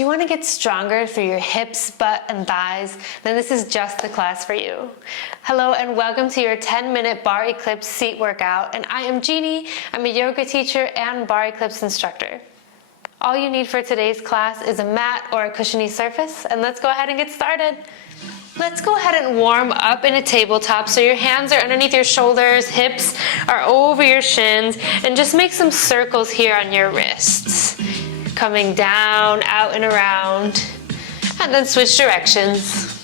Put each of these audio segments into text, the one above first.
Do you want to get stronger through your hips, butt, and thighs? Then this is just the class for you. Hello and welcome to your 10-minute Barre Eclipse seat workout. And I am Jeannie. I'm a yoga teacher and Barre Eclipse instructor. All you need for today's class is a mat or a cushiony surface, and let's go ahead and get started. Let's go ahead and warm up in a tabletop so your hands are underneath your shoulders, hips are over your shins, and just make some circles here on your wrists. Coming down, out and around, and then switch directions.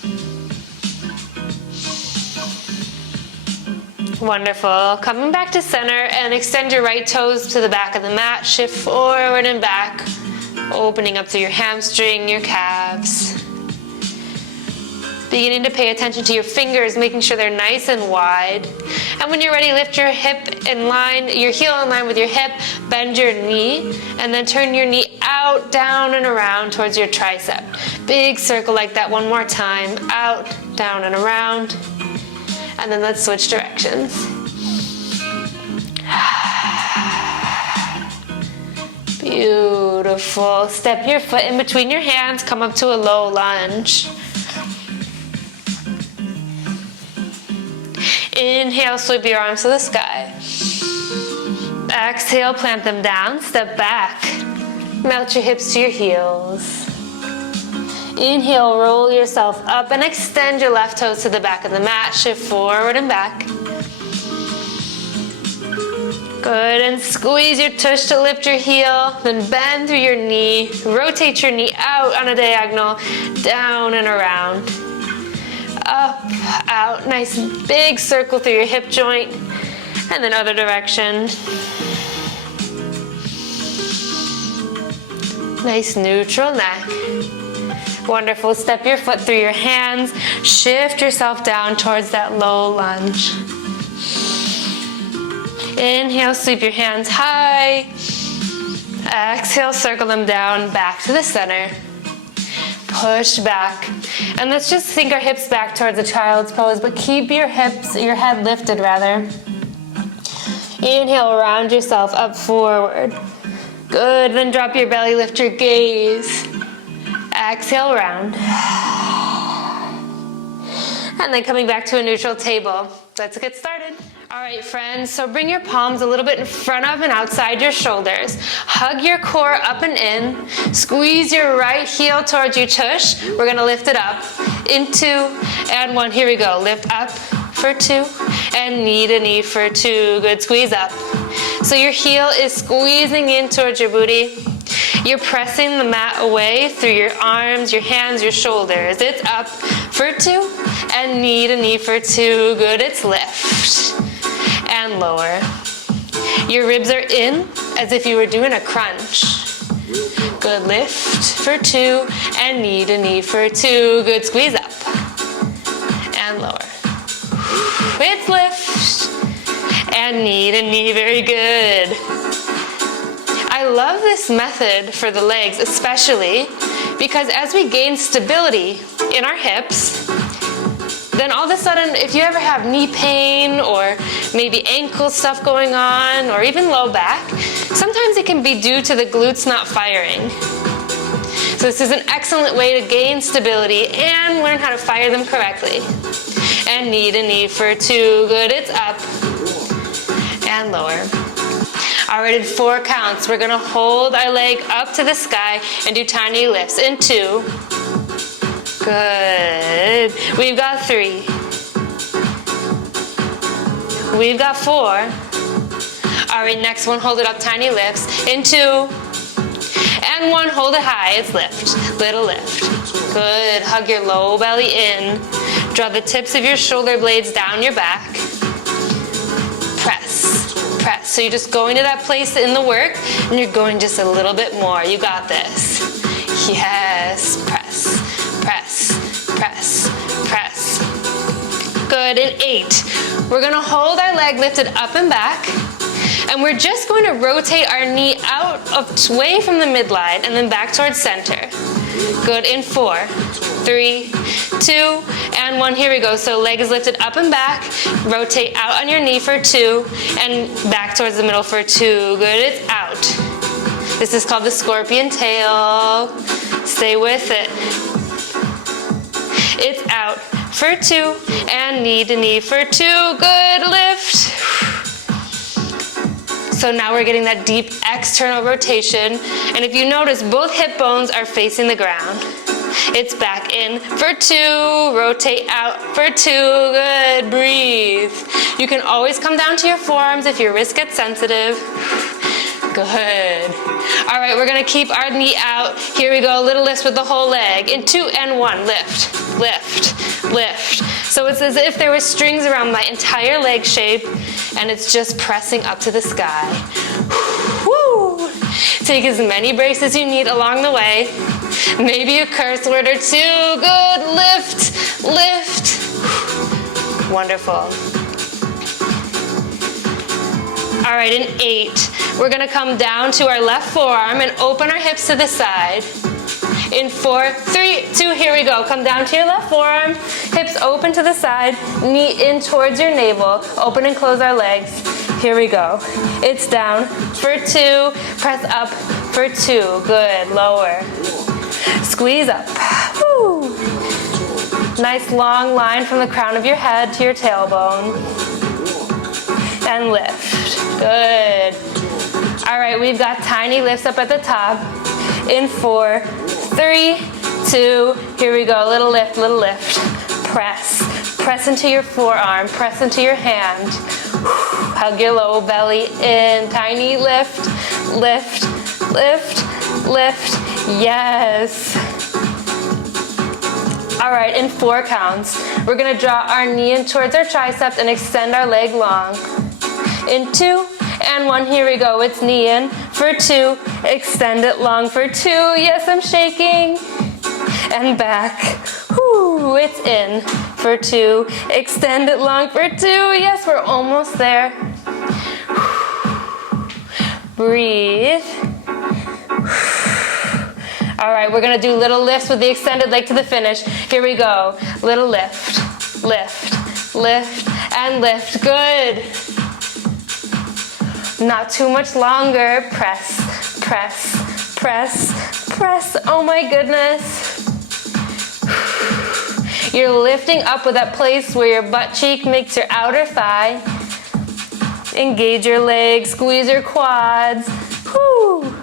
Wonderful. Coming back to center and extend your right toes to the back of the mat. Shift forward and back, opening up through your hamstring, your calves. Beginning to pay attention to your fingers, making sure they're nice and wide. And when you're ready, lift your hip in line, your heel in line with your hip, bend your knee, and then turn your knee out, down, and around towards your tricep. Big circle like that one more time. Out, down, and around. And then let's switch directions. Beautiful. Step your foot in between your hands, come up to a low lunge. Inhale, sweep your arms to the sky. Exhale, plant them down, step back. Melt your hips to your heels. Inhale, roll yourself up and extend your left toes to the back of the mat. Shift forward and back. Good, and squeeze your tush to lift your heel, then bend through your knee. Rotate your knee out on a diagonal, down and around. Up, out, nice big circle through your hip joint, and then other direction. Nice neutral neck. Wonderful, step your foot through your hands, shift yourself down towards that low lunge. Inhale, sweep your hands high. Exhale, circle them down, back to the center. Push back. And let's just sink our hips back towards a child's pose, but keep your head lifted rather. Inhale, round yourself up forward. Good, then drop your belly, lift your gaze. Exhale, round. And then coming back to a neutral table. Let's get started. All right, friends, so bring your palms a little bit in front of and outside your shoulders. Hug your core up and in. Squeeze your right heel towards your tush. We're gonna lift it up. In 2 and 1, here we go. Lift up for 2 and knee to knee for 2. Good, squeeze up. So your heel is squeezing in towards your booty. You're pressing the mat away through your arms, your hands, your shoulders. It's up for 2 and knee to knee for 2. Good, it's lift and lower. Your ribs are in as if you were doing a crunch. Good, lift for 2 and knee to knee for 2. Good, squeeze up and lower. It's lift and knee to knee, very good. I love this method for the legs, especially because as we gain stability in our hips, then all of a sudden, if you ever have knee pain or maybe ankle stuff going on or even low back, sometimes it can be due to the glutes not firing. So this is an excellent way to gain stability and learn how to fire them correctly. And knee to knee for 2. Good, it's up and lower. All right, in 4 counts, we're gonna hold our leg up to the sky and do tiny lifts. In 2. Good. We've got 3. We've got 4. All right, next one, hold it up, tiny lifts. In 2. And 1, hold it high, it's lift. Little lift. Good, hug your low belly in. Draw the tips of your shoulder blades down your back. Press, press. So you're just going to that place in the work, and you're going just a little bit more. You got this. Yes, press. Press, press, press. Good, in 8. We're gonna hold our leg lifted up and back, and we're just going to rotate our knee out away from the midline and then back towards center. Good, in 4, 3, 2, and 1, here we go. So leg is lifted up and back, rotate out on your knee for 2, and back towards the middle for 2. Good, it's out. This is called the scorpion tail. Stay with it. It's out for 2, and knee to knee for 2. Good, lift. So now we're getting that deep external rotation, and if you notice, both hip bones are facing the ground. It's back in for 2, rotate out for 2, good, breathe. You can always come down to your forearms if your wrist gets sensitive. Good. All right, we're gonna keep our knee out. Here we go, little lifts with the whole leg. In 2 and 1, lift, lift, lift. So it's as if there were strings around my entire leg shape, and it's just pressing up to the sky. Woo! Take as many breaks as you need along the way. Maybe a curse word or 2. Good, lift, lift. Wonderful. All right, in 8, we're gonna come down to our left forearm and open our hips to the side. In 4, 3, 2, here we go. Come down to your left forearm, hips open to the side, knee in towards your navel, open and close our legs. Here we go. It's down for 2, press up for 2, good, lower. Squeeze up, woo. Nice long line from the crown of your head to your tailbone. And lift, good. All right, we've got tiny lifts up at the top. In 4, 3, 2, here we go, little lift, little lift. Press, press into your forearm, press into your hand. Hug your low belly in, tiny lift, lift, lift, lift, yes. All right, in 4 counts, we're gonna draw our knee in towards our triceps and extend our leg long. In 2 and 1, here we go, it's knee in for 2, extend it long for 2, yes, I'm shaking, and back, whoo, it's in for 2, extend it long for 2, yes, we're almost there. Breathe. All right, we're gonna do little lifts with the extended leg to the finish. Here we go, little lift, lift, lift, and lift, good. Not too much longer, press, press, press, press, oh my goodness. You're lifting up with that place where your butt cheek makes your outer thigh. Engage your legs, squeeze your quads. Whew.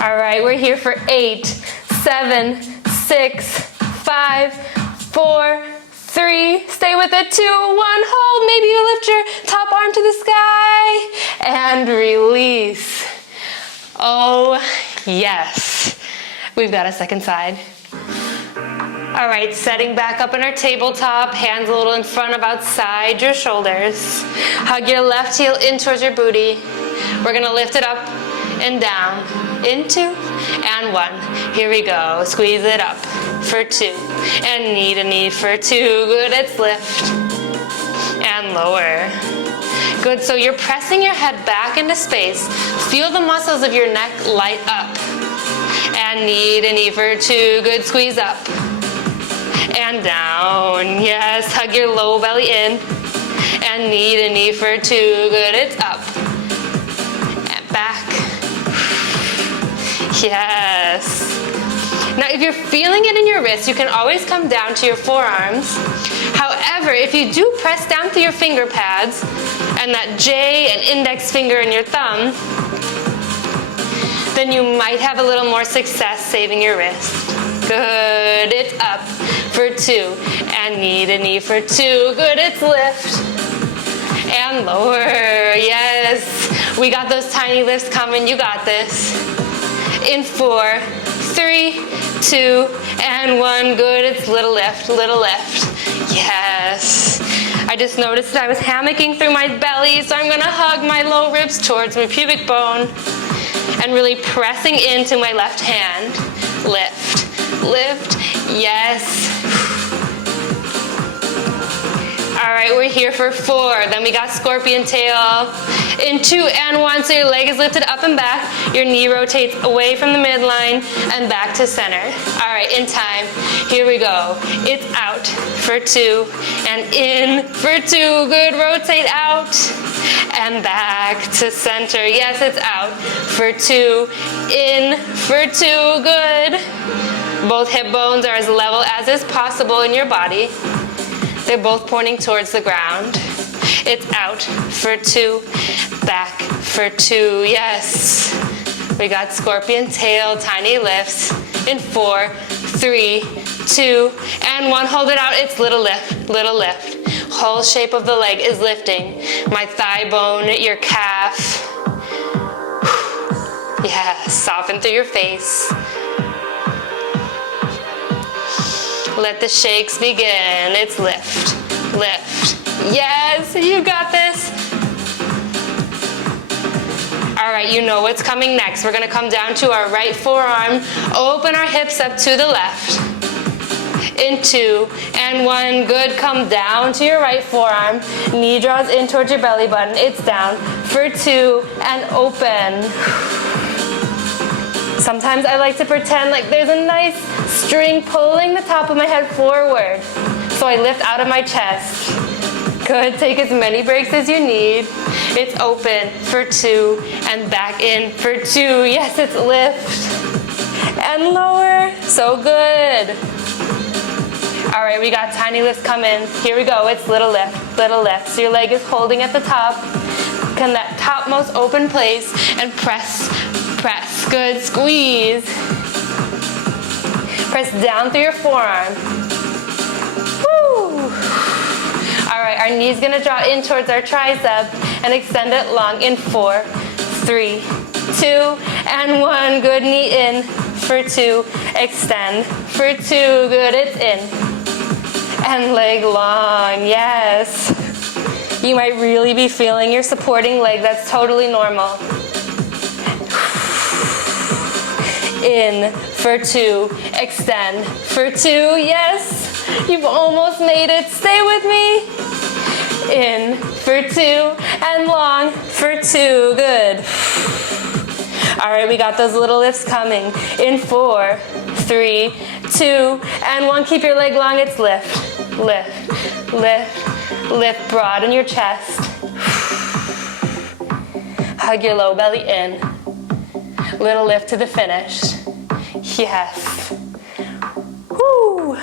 All right, we're here for 8, 7, 6, 5, 4, 3, stay with it, 2, 1, hold. Maybe you lift your top arm to the sky and release. Oh, yes. We've got a second side. All right, setting back up in our tabletop, hands a little in front of outside your shoulders. Hug your left heel in towards your booty. We're gonna lift it up and down, in 2 and 1. Here we go, squeeze it up for 2, and knee to knee for 2, good, it's lift, and lower. Good, so you're pressing your head back into space. Feel the muscles of your neck light up. And knee to knee for 2, good, squeeze up. And down, yes, hug your low belly in. And knee to knee for 2, good, it's up. And back. Yes. Now, if you're feeling it in your wrists, you can always come down to your forearms. However, if you do press down through your finger pads and that J and index finger and your thumb, then you might have a little more success saving your wrist. Good, it's up for 2, and knee to knee for 2, good, it's lift, and lower, yes. We got those tiny lifts coming, you got this. In 4, 3, 2, and 1, good, it's little lift, yes. I just noticed that I was hammocking through my belly, so I'm gonna hug my low ribs towards my pubic bone and really pressing into my left hand. Lift, lift, yes. All right, we're here for 4. Then we got scorpion tail in 2 and 1. So your leg is lifted up and back. Your knee rotates away from the midline and back to center. All right, in time. Here we go. It's out for 2 and in for 2. Good. Rotate out and back to center. Yes, it's out for 2, in for 2. Good. Both hip bones are as level as is possible in your body. They're both pointing towards the ground. It's out for 2, back for 2. Yes. We got scorpion tail, tiny lifts in 4, 3, 2, and 1. Hold it out. It's little lift, little lift. Whole shape of the leg is lifting. My thigh bone, your calf. Yes. Soften through your face. Let the shakes begin. It's lift, lift. Yes, you got this. All right, you know what's coming next. We're gonna come down to our right forearm, open our hips up to the left. In 2 and 1, good. Come down to your right forearm. Knee draws in towards your belly button. It's down for 2 and open. Sometimes I like to pretend like there's a nice string pulling the top of my head forward. So I lift out of my chest. Good, take as many breaks as you need. It's open for 2 and back in for 2. Yes, it's lift and lower. So good. All right, we got tiny lifts coming. Here we go, it's little lift, little lift. So your leg is holding at the top. Can that topmost open place and press, press. Good, squeeze. Press down through your forearm. Woo! All right, our knee's gonna draw in towards our tricep and extend it long in 4, 3, 2, and 1. Good, knee in for 2, extend for 2. Good, it's in. And leg long, yes. You might really be feeling your supporting leg. That's totally normal. In for 2, extend for 2. Yes, you've almost made it. Stay with me. In for 2 and long for 2. Good. All right, we got those little lifts coming. In 4, 3, 2, and 1. Keep your leg long. It's lift, lift, lift, lift. Broaden your chest. Hug your low belly in. Little lift to the finish. Yes. Woo.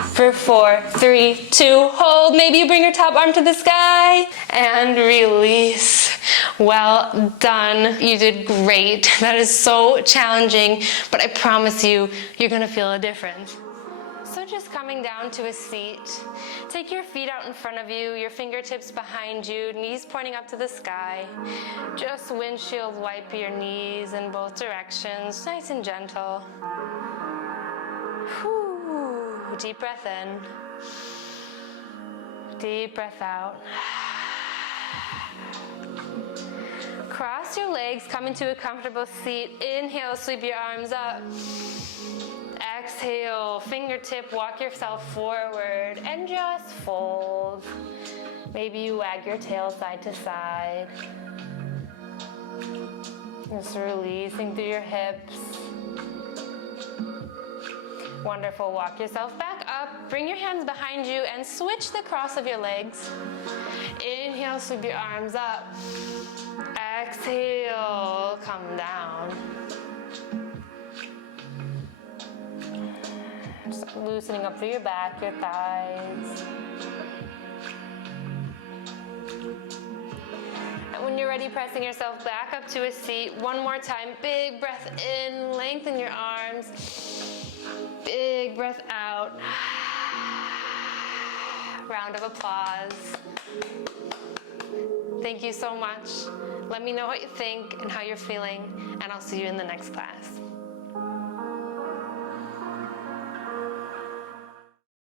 For 4, 3, 2, hold. Maybe you bring your top arm to the sky and release. Well done. You did great. That is so challenging, but I promise you, you're gonna feel a difference. So just coming down to a seat. Take your feet out in front of you, your fingertips behind you, knees pointing up to the sky. Just windshield wipe your knees in both directions, nice and gentle. Whew. Deep breath in. Deep breath out. Cross your legs, come into a comfortable seat. Inhale, sweep your arms up. Exhale, fingertip, walk yourself forward and just fold. Maybe you wag your tail side to side. Just releasing through your hips. Wonderful, walk yourself back up. Bring your hands behind you and switch the cross of your legs. Inhale, sweep your arms up. Exhale, come down. Just loosening up through your back, your thighs. And when you're ready, pressing yourself back up to a seat. One more time, big breath in, lengthen your arms. Big breath out. Round of applause. Thank you so much. Let me know what you think and how you're feeling, and I'll see you in the next class.